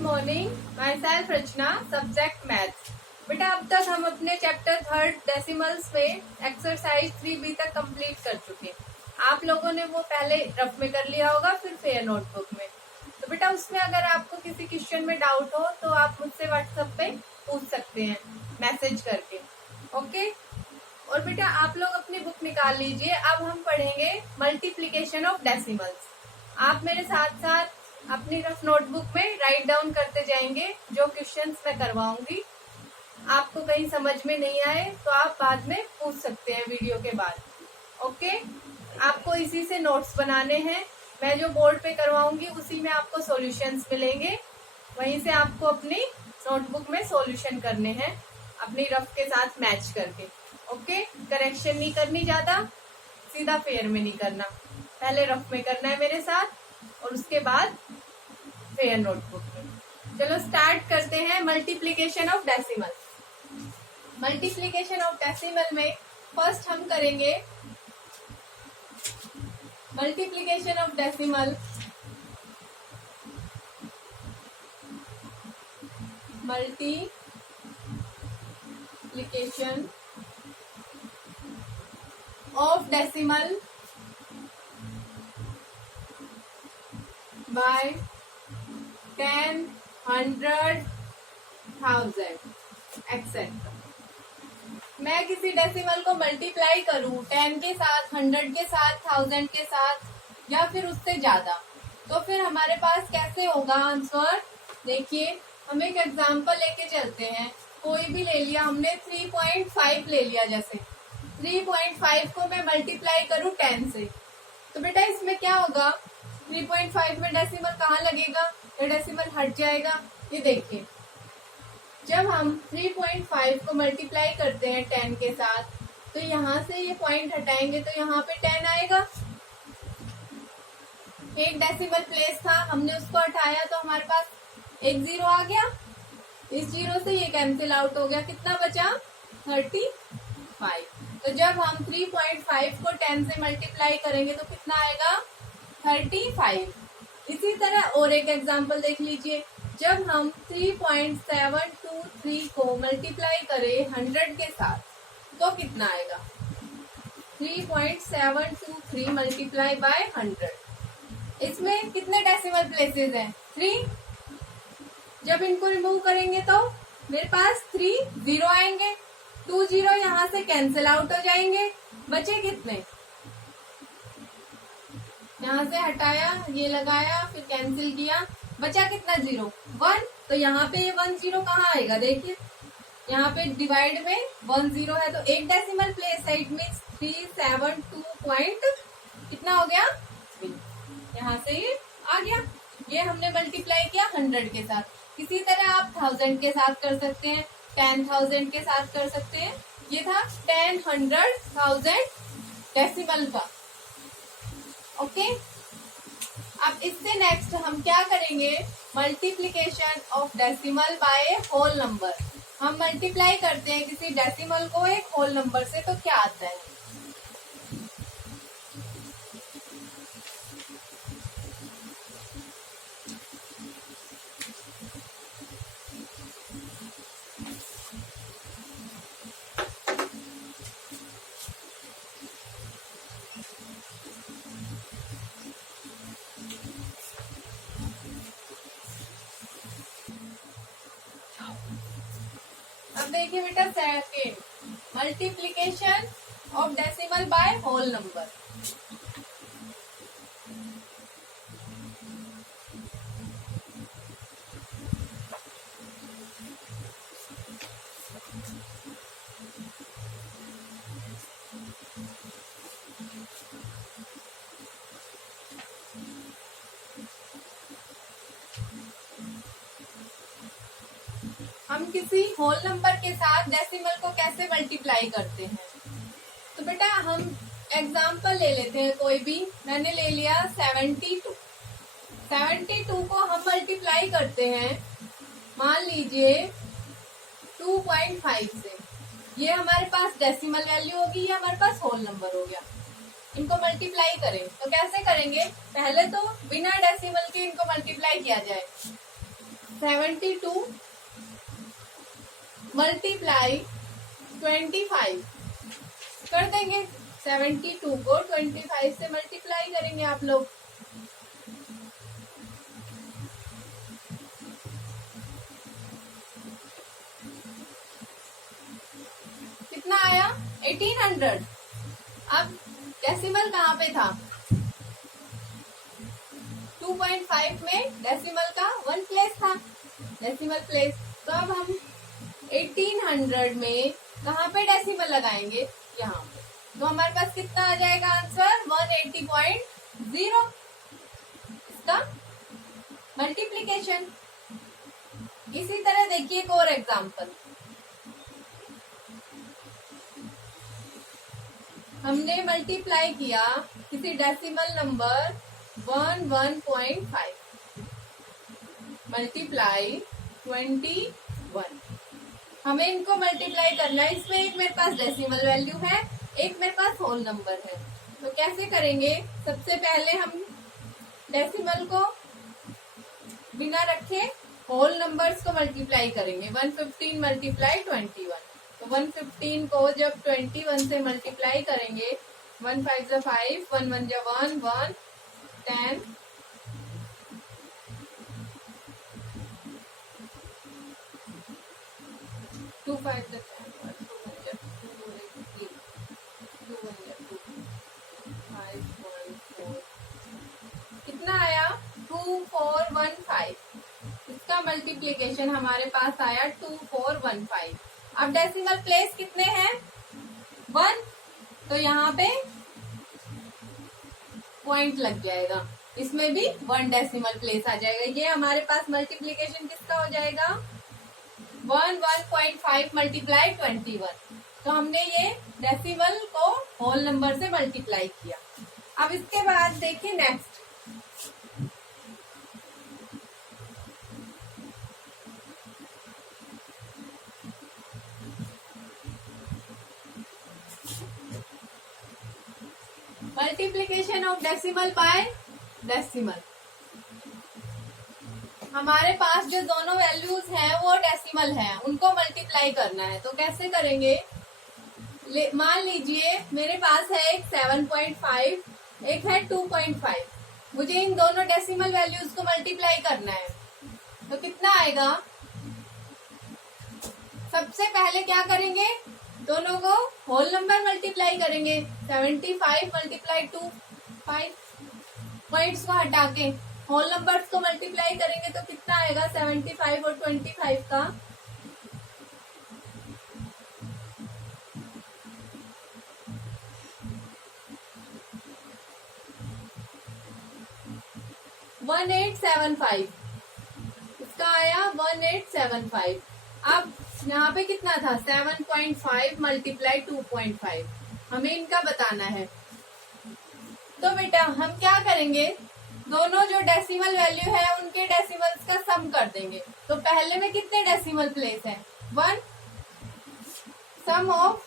Good morning, myself Rachna, subject maths. बेटा अब तक हम अपने चैप्टर थर्ड डेसिमल्स में एक्सरसाइज 3B तक कंप्लीट कर चुके। आप लोगों ने वो पहले रफ में कर लिया होगा, फिर फेयर नोटबुक में। तो बेटा उसमें अगर आपको किसी क्वेश्चन में डाउट हो तो आप मुझसे व्हाट्सएप पे पूछ सकते हैं मैसेज करके, ओके। और बेटा आप लोग अपनी बुक निकाल लीजिए। अब हम पढ़ेंगे मल्टीप्लीकेशन ऑफ डेसिमल्स। आप मेरे साथ साथ अपनी रफ नोटबुक में राइट डाउन करते जाएंगे जो क्वेश्चंस मैं करवाऊंगी। आपको कहीं समझ में नहीं आए तो आप बाद में पूछ सकते हैं वीडियो के बाद, ओके। आपको इसी से नोट्स बनाने हैं। मैं जो बोर्ड पे करवाऊंगी उसी में आपको सॉल्यूशंस मिलेंगे। वहीं से आपको अपनी नोटबुक में सॉल्यूशन करने हैं अपनी रफ के साथ मैच करके, ओके। करेक्शन नहीं करनी ज्यादा, सीधा फेयर में नहीं करना, पहले रफ में करना है मेरे साथ और उसके बाद फेयर नोटबुक में। चलो स्टार्ट करते हैं multiplication of decimal. Multiplication of decimal में फर्स्ट हम करेंगे multiplication of decimal multiplication of decimal by 10, 100, 1000 etcetera. मैं किसी डेसिमल को मल्टीप्लाई करूं 10 के साथ, 100 के साथ, 1000 के साथ या फिर उससे ज्यादा, तो फिर हमारे पास कैसे होगा आंसर। देखिए हम एक एग्जांपल लेके चलते हैं। कोई भी ले लिया हमने, 3.5 ले लिया। जैसे 3.5 को मैं मल्टीप्लाई करूं 10 से, तो बेटा इसमें क्या होगा, 3.5 में डेसिमल कहाँ लगेगा, ये डेसिमल हट जाएगा। ये देखिए जब हम 3.5 को मल्टीप्लाई करते हैं 10 के साथ, तो यहाँ से ये पॉइंट हटाएंगे तो यहाँ पे 10 आएगा। एक डेसिमल प्लेस था, हमने उसको हटाया तो हमारे पास एक जीरो आ गया। इस जीरो से ये कैंसिल आउट हो गया, कितना बचा 35। तो जब हम 3.5 को 10 से मल्टीप्लाई करेंगे तो कितना आएगा 35। इसी तरह और एक एग्जांपल देख लीजिए। जब हम 3.723 को मल्टीप्लाई करें 100 के साथ तो कितना आएगा 3.723 मल्टीप्लाई बाय 100। इसमें कितने डेसिमल प्लेसेस हैं 3। जब इनको रिमूव करेंगे तो मेरे पास 3 जीरो आएंगे, 2 जीरो यहाँ से कैंसिल आउट हो जाएंगे। बचे कितने, यहाँ से हटाया, ये लगाया, फिर कैंसिल किया, बचा कितना 0 1। तो यहाँ पे ये 1 0 कहाँ आएगा, देखिए यहाँ पे डिवाइड में 1 0 है तो एक डेसिमल प्लेस है। इट मीन्स 372 पॉइंट कितना हो गया 3। यहाँ से ये आ गया। ये हमने मल्टीप्लाई किया 100 के साथ। इसी तरह आप 1000 के साथ कर सकते हैं, 10,000 के साथ कर सकते हैं। ये था 10, 100, 1000 डेसिमल का, ओके। अब इससे नेक्स्ट हम क्या करेंगे, multiplication of decimal by whole number. हम मल्टीप्लाई करते हैं किसी डेसिमल को एक होल नंबर से तो क्या आता है। अब देखिए बेटा second, multiplication of decimal by whole number. हम किसी होल नंबर के साथ डेसिमल को कैसे मल्टीप्लाई करते हैं, तो बेटा हम एग्जांपल ले लेते हैं कोई भी। मैंने ले लिया 72। 72 को हम मल्टीप्लाई करते हैं, मान लीजिए 2.5 से। ये हमारे पास डेसिमल वैल्यू होगी, ये हमारे पास होल नंबर हो गया। इनको मल्टीप्लाई करें तो कैसे करेंगे, पहले तो बिना डेसिमल के इनको मल्टीप्लाई किया जाए। 72 मल्टीप्लाई 25 कर देंगे। 72 को 25 से मल्टीप्लाई करेंगे आप लोग। कितना आया? 1800। अब डेसिमल कहाँ पे था? 2.5 में डेसिमल का 1 प्लेस था, डेसिमल प्लेस। तो अब हम 1800 में कहाँ पे डेसिमल लगाएंगे? यहाँ पे। तो हमारे पास कितना आ जाएगा आंसर? 180.0। इसका मल्टीप्लीकेशन। इसी तरह देखिए एक और एग्जांपल। हमने मल्टीप्लाई किया किसी डेसिमल नंबर 1.5 मल्टीप्लाई 21। हमें इनको मल्टीप्लाई करना है। इसमें एक मेरे पास डेसिमल वैल्यू है, एक मेरे पास होल नंबर है। तो कैसे करेंगे? सबसे पहले हम डेसिमल को बिना रखे होल नंबर्स को मल्टीप्लाई करेंगे। 115 मल्टीप्लाई 21। तो 115 को जब 21 से मल्टीप्लाई करेंगे, 1 5 जा 5, 1 1 जा 1, 1 10 2 5 जा 10, 2 1 जा 2, 2 3, 2 1 जा 2, 5 1 4। कितना आया? 2415। इसका मल्टीप्लीकेशन हमारे पास आया 2415। अब डेसिमल प्लेस कितने हैं? 1। तो यहाँ पे पॉइंट लग जाएगा, इसमें भी 1 डेसिमल प्लेस आ जाएगा। ये हमारे पास मल्टीप्लीकेशन किसका हो जाएगा? 1.5 मल्टीप्लाई 21। तो हमने ये डेसिमल को होल नंबर से मल्टीप्लाई किया। अब इसके बाद देखिए next. Multiplication of decimal by decimal. हमारे पास जो दोनों वैल्यूज हैं वो डेसिमल हैं, उनको मल्टीप्लाई करना है। तो कैसे करेंगे? मान लीजिए मेरे पास है एक 7.5, एक है 2.5। मुझे इन दोनों डेसिमल वैल्यूज को मल्टीप्लाई करना है। तो कितना आएगा? सबसे पहले क्या करेंगे? दोनों को होल नंबर मल्टीप्लाई करेंगे। 75 मल्टीप्लाई 2 5, पॉइंट्स को हटा के होल नंबर्स को मल्टीप्लाई करेंगे तो कितना आएगा? 75 और 25 का 1875। इसका आया 1875। अब यहाँ पे कितना था? 7.5 मल्टीप्लाई 2.5। हमें इनका बताना है। तो बेटा हम क्या करेंगे? दोनों जो डेसिमल वैल्यू है उनके डेसिमल्स का सम कर देंगे। तो पहले में कितने डेसिमल प्लेस है? 1। सम ऑफ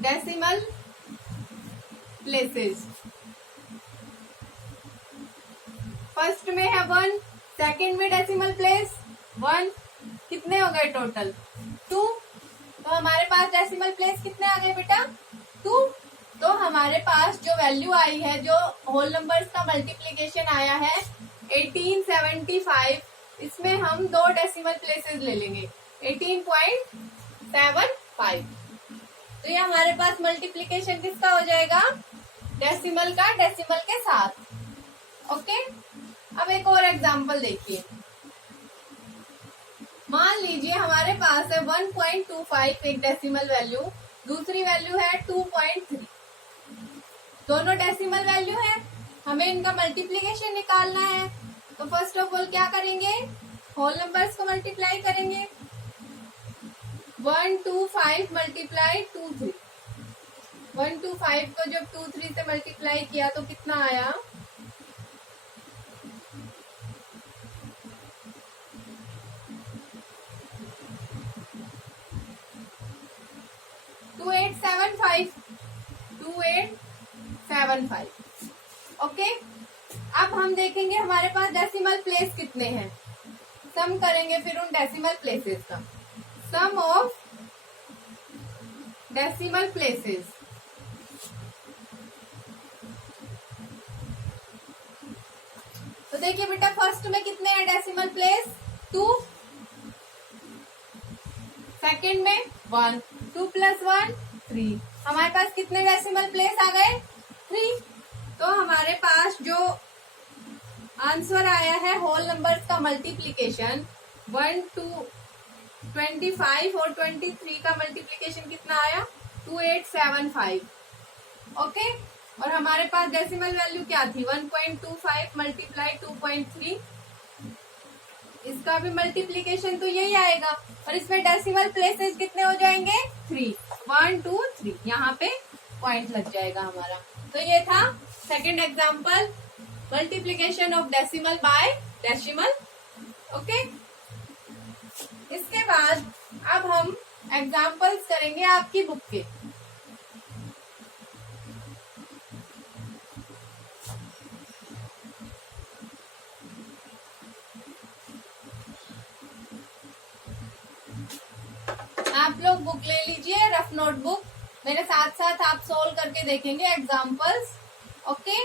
डेसिमल प्लेसेस। फर्स्ट में है 1, सेकंड में डेसिमल प्लेस 1। कितने हो गए टोटल? 2। तो हमारे पास डेसिमल प्लेस कितने आ गए बेटा? 2। तो हमारे पास जो वैल्यू आई है, जो होल नंबर्स का मल्टीप्लीकेशन आया है 1875, इसमें हम 2 डेसिमल प्लेसेस ले लेंगे, 18.75। तो ये हमारे पास मल्टीप्लीकेशन किसका हो जाएगा? डेसिमल का डेसिमल के साथ। ओके। अब एक और एग्जांपल देखिए। मान लीजिए हमारे पास है 1.25 एक डेसिमल वैल्यू, दूसरी वैल्यू है 2.3। दोनों डेसिमल वैल्यू है, हमें इनका मल्टीप्लीकेशन निकालना है। तो फर्स्ट ऑफ ऑल क्या करेंगे? होल नंबर्स को मल्टीप्लाई करेंगे। 125 मल्टीप्लाई 23। 125 को जब 23 से मल्टीप्लाई किया तो कितना आया? 2875। ओके। अब हम देखेंगे हमारे पास डेसिमल प्लेस कितने हैं, सम करेंगे फिर उन डेसिमल प्लेसेस का। सम ऑफ डेसिमल प्लेसेस। तो देखिए बेटा फर्स्ट में कितने हैं डेसिमल प्लेस, 2, सेकंड में 1, 2 + 1 3। हमारे पास कितने डेसिमल प्लेस आ गए, 3। तो हमारे पास जो आंसर आया है होल नंबर्स का मल्टीप्लीकेशन 1 2 25 और 23 का मल्टीप्लीकेशन कितना आया, 2875। ओके, और हमारे पास डेसिमल वैल्यू क्या थी, 1.25 मल्टीप्लाई 2.3। इसका भी मल्टीप्लीकेशन तो यही आएगा, और इसमें डेसिमल प्लेसेस कितने हो जाएंगे, 3, 1 2 3। यहाँ पे पॉइंट लग जाएगा हमारा। तो ये था second example, multiplication of decimal by decimal. Okay, इसके बाद अब हम एग्जाम्पल्स करेंगे आपकी बुक के। आप लोग बुक ले लीजिए, रफ नोटबुक, मेरे साथ साथ आप सोल्व करके देखेंगे एग्जाम्पल्स। ओके,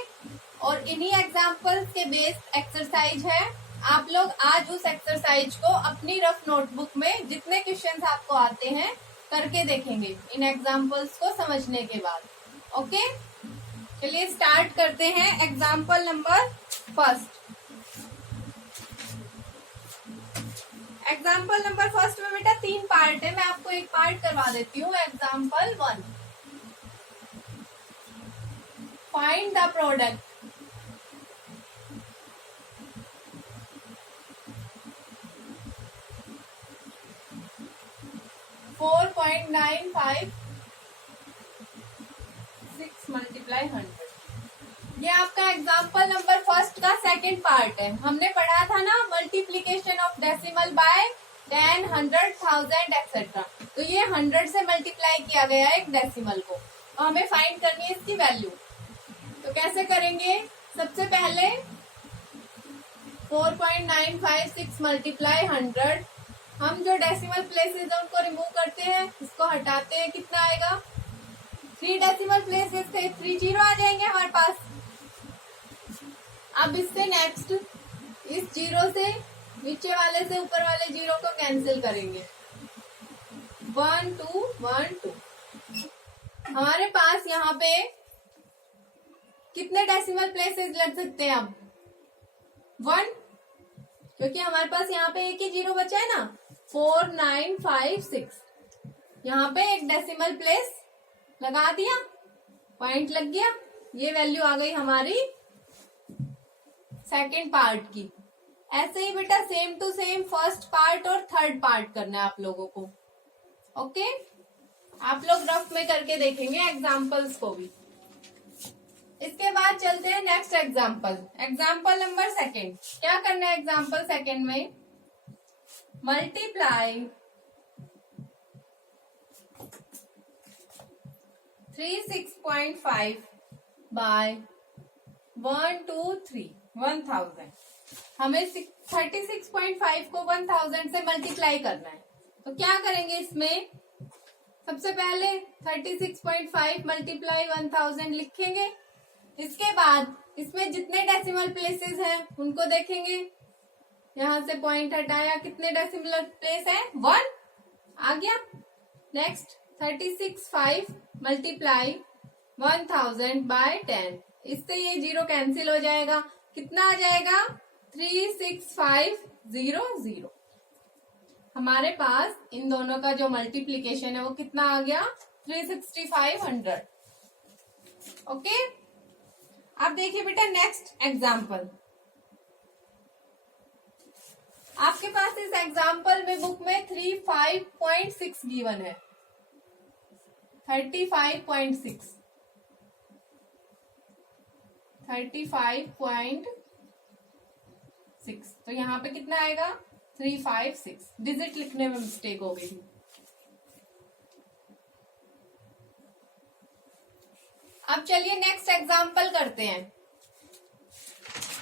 और इन्हीं एग्जाम्पल्स के बेस्ड एक्सरसाइज है। आप लोग आज उस एक्सरसाइज को अपनी रफ नोटबुक में जितने क्वेश्चंस आपको आते हैं करके देखेंगे इन एग्जाम्पल्स को समझने के बाद। ओके, चलिए स्टार्ट करते हैं। Example number first. Example number first में बेटा 3 पार्ट है, मैं आपको एक पार्ट करवा देती हूँ। Example 1, find the product. Four 4.95 6 × 100। ये आपका एग्जाम्पल नंबर फर्स्ट का सेकंड पार्ट है। हमने पढ़ा था ना multiplication of decimal by 10, 100, 1000 etcetera. तो ये 100 से मल्टीप्लाई किया गया है एक डेसिमल को, तो हमें फाइंड करनी है इसकी वैल्यू। तो कैसे करेंगे, सबसे पहले 4.956 मल्टीप्लाई 100। हम जो डेसिमल प्लेसेस है उनको रिमूव करते हैं, इसको हटाते हैं, कितना आएगा, 3 डेसिमल प्लेसेस थे, 3 जीरो आ जाएंगे हमारे पास। अब इससे नेक्स्ट इस जीरो से नीचे वाले से ऊपर वाले जीरो को कैंसिल करेंगे, 1 2 1 2। हमारे पास यहाँ पे कितने डेसिमल प्लेसेस लग सकते हैं अब, 1, क्योंकि हमारे पास यहाँ पे एक ही जीरो बचा है ना, 4956। यहाँ पे एक डेसिमल प्लेस लगा दिया, पॉइंट लग गया, ये वैल्यू आ गई हमारी सेकंड पार्ट की। ऐसे ही बेटा same to same first part और थर्ड पार्ट करना है आप लोगों को। ओके, आप लोग रफ में करके देखेंगे एग्जाम्पल्स को भी। इसके बाद चलते हैं next example, example number second. क्या करना है एग्जाम्पल सेकंड में, मल्टीप्लाई 36.5 बाय 1 2 3 1000। हमें 36.5 को 1000 से मल्टीप्लाई करना है। तो क्या करेंगे इसमें, सबसे पहले 36.5 मल्टीप्लाई 1000 लिखेंगे। इसके बाद इसमें जितने डेसिमल प्लेसेस हैं उनको देखेंगे, यहां से पॉइंट हटाया, कितने डेसिमल प्लेस है, 1 आ गया। नेक्स्ट 36.5 मल्टीप्लाई 1000 बाय 10, इससे ये जीरो कैंसिल हो जाएगा, कितना आ जाएगा, 36500। हमारे पास इन दोनों का जो मल्टीप्लीकेशन है वो कितना आ गया, 36500। ओके, अब देखिए बेटा नेक्स्ट एग्जाम्पल। आपके पास इस एग्जाम्पल में बुक में 35.6 गिवन है, 35.6 35.6। तो यहाँ पे कितना आएगा, 356। डिजिट लिखने में मिस्टेक हो गई। अब चलिए नेक्स्ट एग्जाम्पल करते हैं।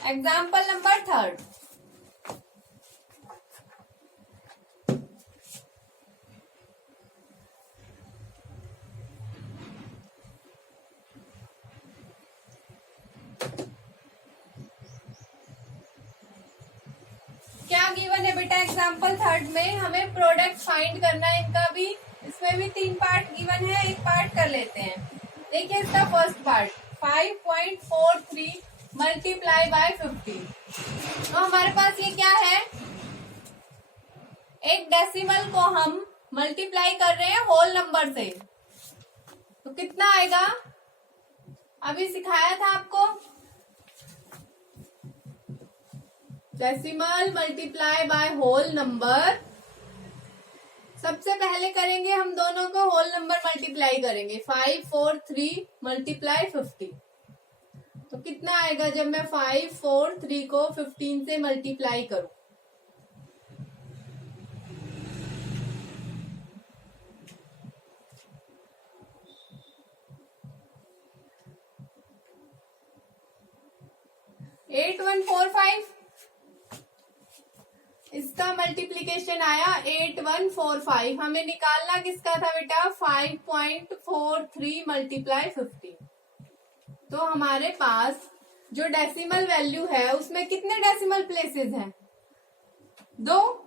एग्जाम्पल नंबर थर्ड, क्या गिवन है बेटा एग्जाम्पल थर्ड में? हमें प्रोडक्ट फाइंड करना है इनका भी। इसमें भी 3 पार्ट गिवन है, एक पार्ट कर लेते हैं। देखिए इसका फर्स्ट पार्ट 5.43 मल्टीप्लाई बाय 15। तो हमारे पास ये क्या है, एक डेसिमल को हम मल्टीप्लाई कर रहे हैं होल नंबर से, तो कितना आएगा? अभी सिखाया था आपको, decimal multiply by whole number. सबसे पहले करेंगे हम दोनों को होल नंबर मल्टीप्लाई करेंगे। 543 मल्टीप्लाई 50, तो कितना आएगा जब मैं 543 को 15 से मल्टीप्लाई करूं? एट 8145, इसका मल्टीप्लीकेशन आया 8145। हमें निकालना किसका था बेटा? 5.43 मल्टीप्लाई 15। तो हमारे पास जो डेसिमल वैल्यू है उसमें कितने डेसिमल प्लेसेस हैं? 2।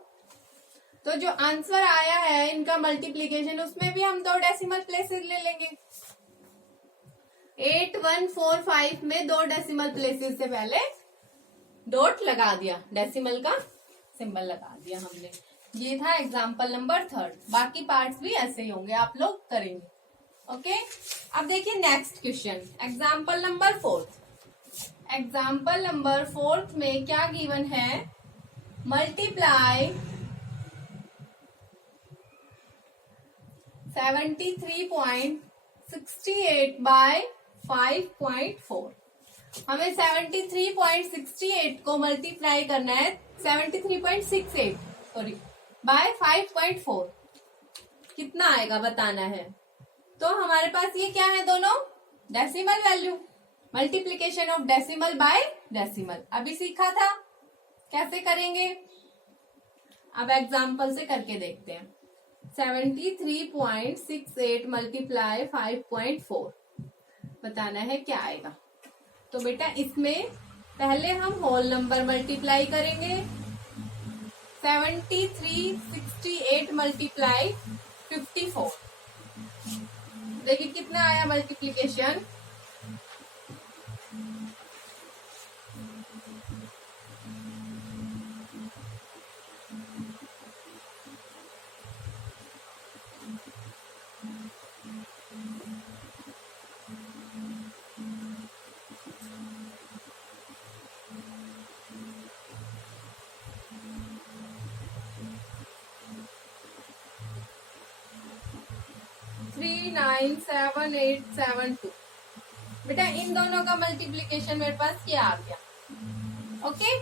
तो जो आंसर आया है इनका मल्टीप्लीकेशन, उसमें भी हम 2 डेसिमल प्लेसेस ले लेंगे। 8145 में 2 डेसिमल प्लेसेस से पहले डॉट लगा दिया, डेसिमल का सिंबल लगा दिया हमने। ये था एग्जाम्पल नंबर थर्ड। बाकी पार्ट्स भी ऐसे ही होंगे, आप लोग करेंगे। ओके, अब देखिए next question, example number fourth. Example number fourth में क्या गिवन है? Multiply 73.68 by 5.4। हमें 73.68 को मल्टीप्लाई करना है 73.68 सॉरी बाय 5.4। कितना आएगा बताना है। तो हमारे पास ये क्या है? दोनों decimal value, multiplication of decimal by decimal अभी सीखा था, कैसे करेंगे? अब एग्जाम्पल से करके देखते हैं। 73.68 मल्टीप्लाई 5.4 बताना है क्या आएगा। तो बेटा इसमें पहले हम होल नंबर मल्टीप्लाई करेंगे। 7368 मल्टीप्लाई 54, देखिए कितना आया मल्टीप्लीकेशन? 397872। बेटा इन दोनों का मल्टीप्लीकेशन मेरे पास क्या आ गया। ओके,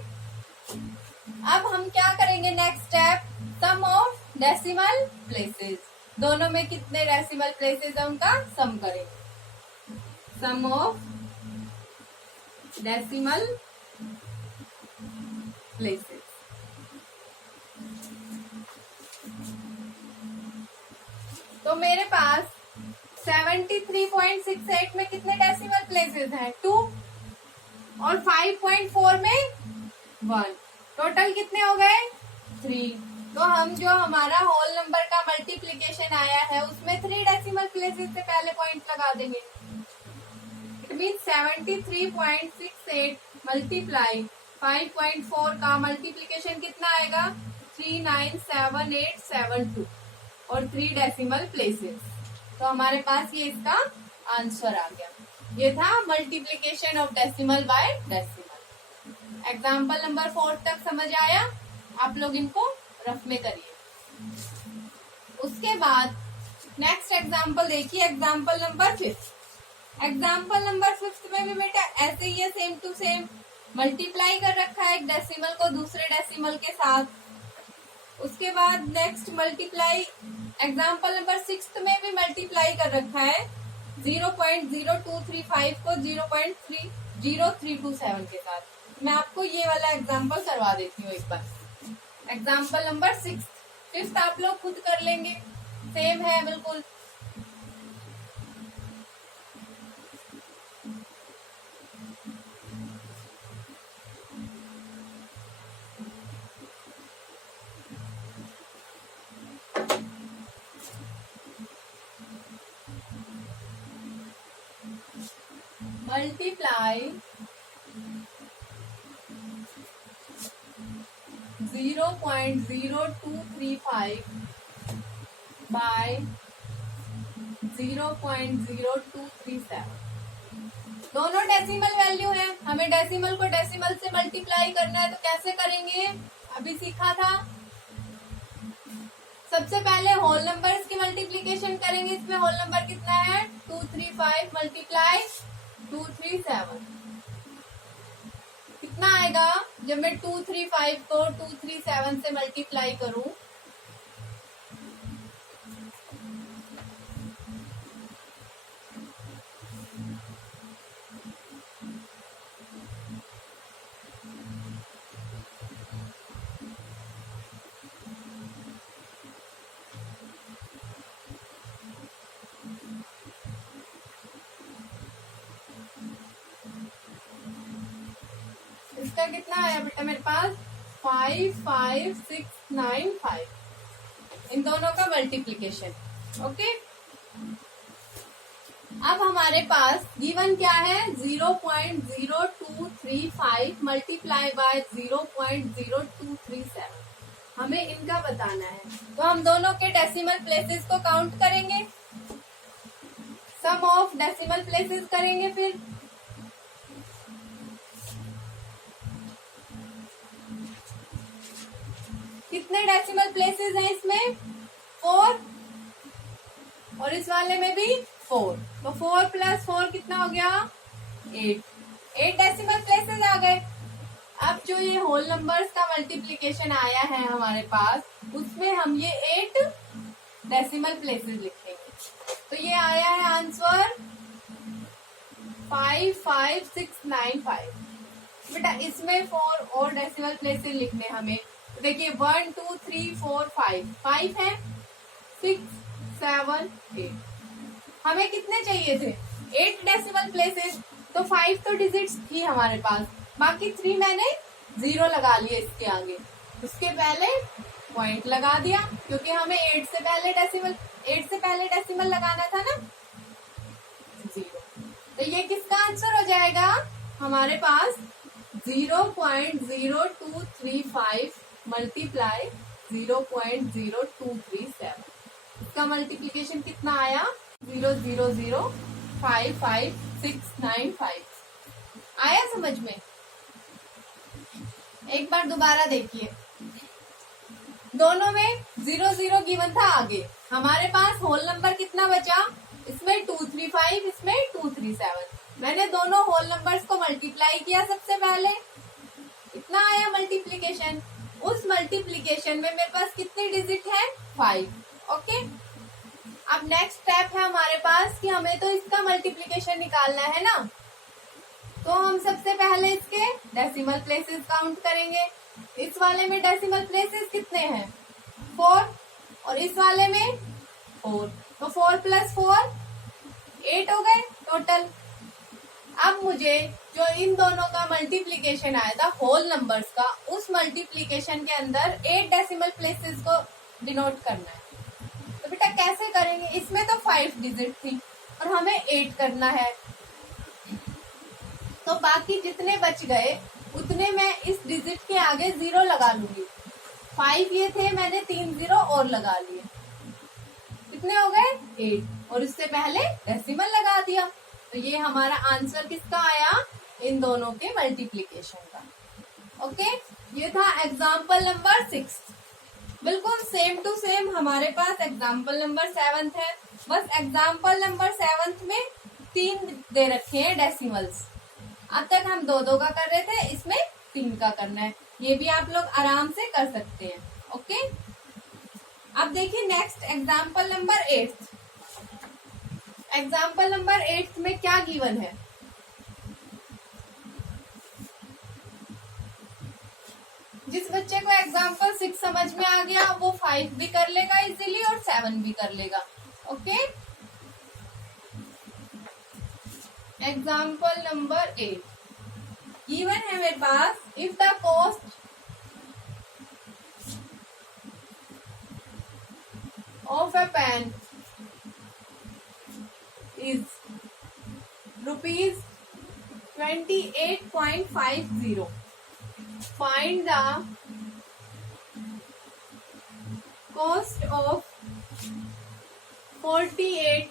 अब हम क्या करेंगे? Next step, sum of decimal places. दोनों में कितने डेसिमल प्लेसेस है उनका सम करेंगे। Sum of decimal places. तो मेरे पास 73.68 में कितने डेसिमल प्लेसेस हैं? 2। और 5.4 में 1। टोटल कितने हो गए? 3। तो हम जो हमारा होल नंबर का मल्टीप्लीकेशन आया है उसमें 3 डेसिमल प्लेसेस से पहले पॉइंट लगा देंगे। इट मीन 73.68 मल्टीप्लाई 5.4 का मल्टीप्लीकेशन कितना आएगा? 397872 और 3 डेसिमल प्लेसेस। तो हमारे पास ये इसका आंसर आ गया। ये था multiplication of decimal by decimal. Example number 4 तक समझ आया? आप लोग इनको रफ में करिए। उसके बाद नेक्स्ट एग्जाम्पल देखिए, एग्जाम्पल नंबर 5। एग्जाम्पल नंबर 5 में भी बेटा ऐसे ही है, सेम टू सेम मल्टीप्लाई कर रखा है एक डेसिमल को दूसरे डेसिमल के साथ। उसके बाद नेक्स्ट मल्टीप्लाई एग्जाम्पल नंबर 6 में भी मल्टीप्लाई कर रखा है 0.0235 को 0.0327 के साथ। मैं आपको ये वाला एग्जाम्पल करवा देती हूँ एक बार। Example number 6। 5th आप लोग खुद कर लेंगे, सेम है बिल्कुल। Multiply 0.0235 by 0.0237। दोनों डेसिमल वैल्यू है, हमें डेसिमल को डेसिमल से मल्टीप्लाई करना है, तो कैसे करेंगे अभी सीखा था। सबसे पहले होल नंबर्स की मल्टीप्लीकेशन करेंगे। इसमें होल नंबर कितना है 235 मल्टीप्लाई 237। कितना आएगा जब मैं 235 को 237 से मल्टीप्लाई करूं। इसका कितना आया बेटा मेरे पास 55695, इन दोनों का मल्टीप्लीकेशन। ओके, अब हमारे पास गिवन क्या है 0.0235 मल्टीप्लाई बाय 0.0237। हमें इनका बताना है, तो हम दोनों के डेसिमल प्लेसेस को काउंट करेंगे, सम ऑफ डेसिमल प्लेसेस करेंगे। फिर कितने डेसिमल प्लेसेस हैं इसमें 4, और इस वाले में भी 4, तो 4 + 4 कितना हो गया 8 डेसिमल प्लेसेस आ गए। अब जो ये होल नंबर्स का मल्टीप्लीकेशन आया है हमारे पास, उसमें हम ये 8 डेसिमल प्लेसेस लिखेंगे। तो ये आया है आंसर 55695। बेटा इसमें 4 और डेसिमल प्लेसेस लिखने हमें, तो देखिए 1 2 3 4 5 है, 6 7 8। हमें कितने चाहिए थे 8 डेसिमल प्लेसेस, तो 5 तो डिजिट्स थी हमारे पास, बाकी 3 मैंने 0 लगा लिए इसके आगे, उसके पहले पॉइंट लगा दिया, क्योंकि हमें 8 से पहले डेसिमल लगाना था ना 0। तो ये किसका आंसर हो जाएगा हमारे पास 0.0235 मल्टीप्लाई 0.0237। इसका मल्टीप्लीकेशन कितना आया 000559695। आया समझ में। एक बार दोबारा देखिए, दोनों में 0 गिवन था आगे, हमारे पास होल नंबर कितना बचा, इसमें 235 इसमें 237। मैंने दोनों होल नंबर्स को मल्टीप्लाई किया, सबसे पहले इतना आया मल्टीप्लीकेशन। उस मल्टीप्लीकेशन में मेरे पास कितने डिजिट है 5। ओके, अब नेक्स्ट स्टेप है हमारे पास कि हमें तो इसका मल्टीप्लीकेशन निकालना है ना, तो हम सबसे पहले इसके डेसिमल प्लेसेस काउंट करेंगे। इस वाले में डेसिमल प्लेसेस कितने हैं 4, और इस वाले में 4, तो 4 + 4 8 हो गए टोटल। अब मुझे जो इन दोनों का मल्टीप्लीकेशन आया था होल नंबर्स का, उस मल्टीप्लीकेशन के अंदर 8 डेसिमल प्लेसेस को डिनोट करना है। तो बेटा कैसे करेंगे, इसमें तो 5 डिजिट थी और हमें 8 करना है, तो बाकी जितने बच गए उतने मैं इस डिजिट के आगे 0 लगा लूंगी। 5 ये थे, मैंने 3 0 और लगा लिए, कितने हो गए 8, और इससे पहले डेसिमल लगा दिया। तो ये हमारा आंसर किसका आया, इन दोनों के मल्टीप्लीकेशन का। ओके, ये था एग्जाम्पल नंबर 6। बिल्कुल सेम टू सेम हमारे पास एग्जाम्पल नंबर 7 है, बस एग्जाम्पल नंबर 7 में 3 दे रखे हैं डेसिमल्स। अब तक हम 2 का कर रहे थे, इसमें 3 का करना है। ये भी आप लोग आराम से कर सकते हैं। ओके, अब देखिए next example number 8। Example number 8 में क्या गिवन है, जिस बच्चे को एग्जाम्पल 6 समझ में आ गया वो 5 भी कर लेगा इजीली और 7 भी कर लेगा। ओके, एग्जाम्पल नंबर 8 गिवन है मेरे पास, if the cost of a pen is ₹28.50, find the cost of 48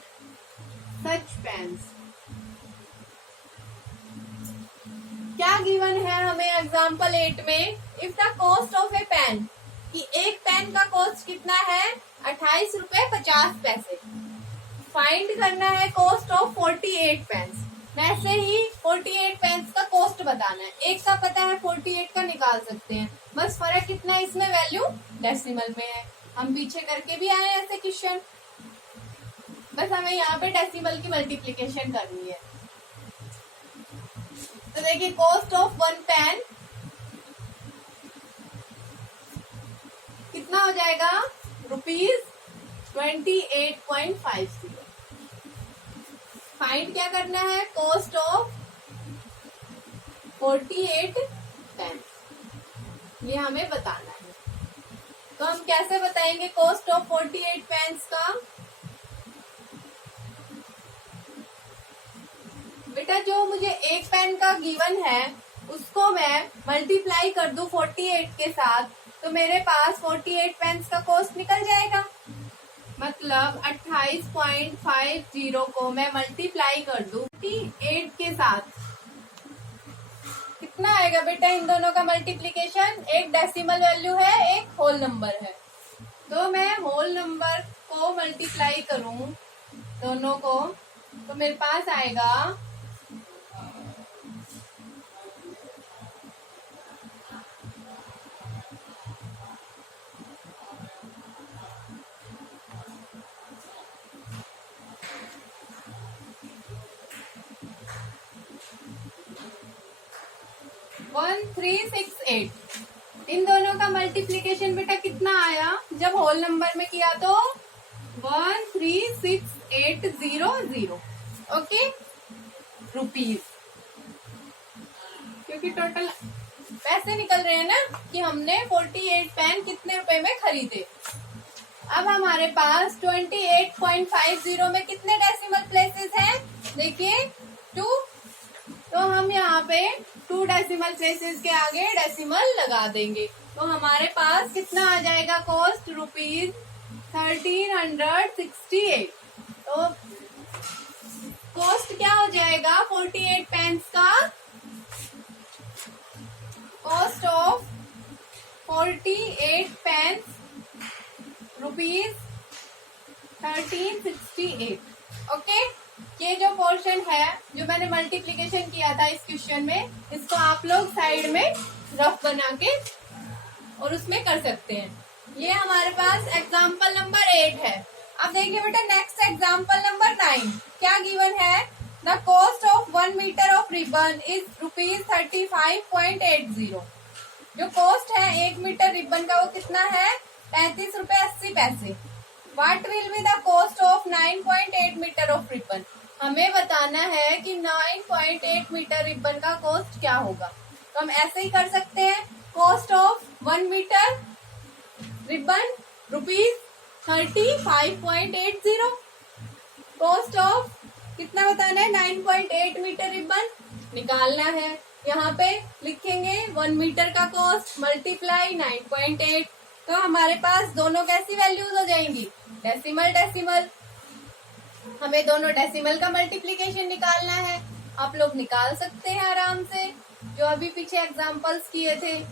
such pens। क्या गिवन है हमें एग्जाम्पल 8 में, if the cost of a pen, कि एक पेन का कॉस्ट कितना है 28.50। फाइंड करना है कॉस्ट ऑफ 48 पेन्स। वैसे ही 48 पेन्स का कॉस्ट बताना है, एक का पता है 48 का निकाल सकते हैं, बस फर्क कितना है इसमें, वैल्यू डेसिमल में है। हम पीछे करके भी आए ऐसे क्वेश्चन, बस हमें यहाँ पे डेसिमल की मल्टीप्लीकेशन करनी है। तो देखिए कॉस्ट ऑफ वन पेन कितना हो जाएगा, ₹28.50। फाइंड क्या करना है, कॉस्ट ऑफ 48 पेन, ये हमें बताना है। तो हम कैसे बताएंगे कॉस्ट ऑफ 48 पेन्स का, बेटा जो मुझे एक पेन का गिवन है उसको मैं मल्टीप्लाई कर दूं 48 के साथ, तो मेरे पास 48 पेन्स का कॉस्ट निकल जाएगा। मतलब 28.50 को मैं मल्टीप्लाई कर दूं 48 के साथ, कितना आएगा बेटा इन दोनों का मल्टीप्लीकेशन, एक डेसिमल वैल्यू है एक होल नंबर है, तो मैं होल नंबर को मल्टीप्लाई करूं दोनों को, तो मेरे पास आएगा 1368। इन दोनों का मल्टीप्लीकेशन बेटा कितना आया, जब होल नंबर में किया तो 136,800। ओके, रुपीज, क्योंकि टोटल पैसे निकल रहे हैं ना कि हमने 48 पेन कितने रुपए में खरीदे। अब हमारे पास 28.50 में कितने डेसिमल प्लेसेस हैं, देखिए 2, तो हम यहाँ पे 2 डेसिमल प्लेसेस के आगे डेसिमल लगा देंगे, तो हमारे पास कितना आ जाएगा कॉस्ट, ₹1368। तो कॉस्ट क्या हो जाएगा 48 पेन्स का, कॉस्ट ऑफ 48 पेन्स ₹1368। ओके, ये जो पोर्शन है जो मैंने मल्टीप्लीकेशन किया था इस क्वेश्चन में, इसको आप लोग साइड में रफ बना के और उसमें कर सकते हैं। ये हमारे पास एग्जाम्पल नंबर 8 है। अब देखिए बेटा नेक्स्ट एग्जाम्पल नंबर 9 क्या गिवन है, the cost of 1 metre of ribbon is ₹35.80। जो कॉस्ट है 1 मीटर रिबन का वो कितना है, ₹35.80। What will be the cost of 9.8 metre of ribbon. हमें बताना है कि 9.8 मीटर रिबन का कॉस्ट क्या होगा। तो हम ऐसे ही कर सकते हैं, cost of 1 metre ribbon ₹35.80। Cost of कितना बताना है, 9.8 मीटर रिबन निकालना है। यहाँ पे लिखेंगे 1 मीटर का कॉस्ट मल्टीप्लाई 9.8, तो हमारे पास दोनों कैसी वैल्यूज हो जाएंगी, डेसिमल डेसिमल। हमें दोनों डेसिमल का मल्टीप्लीकेशन निकालना है, आप लोग निकाल सकते हैं आराम से, जो अभी पीछे एग्जांपल्स किए थे।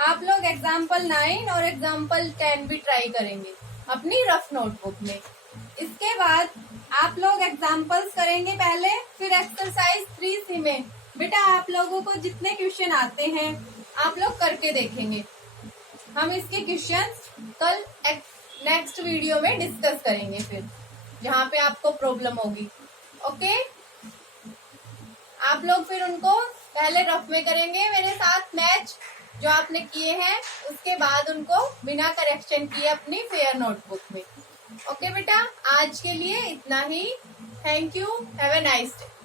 आप लोग एग्जांपल 9 और एग्जांपल 10 भी ट्राई करेंगे अपनी रफ नोटबुक में। इसके बाद आप लोग एग्जांपल्स करेंगे पहले, फिर एक्सरसाइज 3C में बेटा आप लोगों को जितने क्वेश्चन आते हैं आप लोग करके देखेंगे। हम इसके क्वेश्चंस कल नेक्स्ट वीडियो में डिस्कस करेंगे, फिर जहाँ पे आपको प्रॉब्लम होगी। ओके, आप लोग फिर उनको पहले रफ में करेंगे, मेरे साथ मैच जो आपने किए हैं उसके बाद उनको बिना करेक्शन किए अपनी फेयर नोटबुक में। ओके बेटा, आज के लिए इतना ही। Thank you, have a nice day.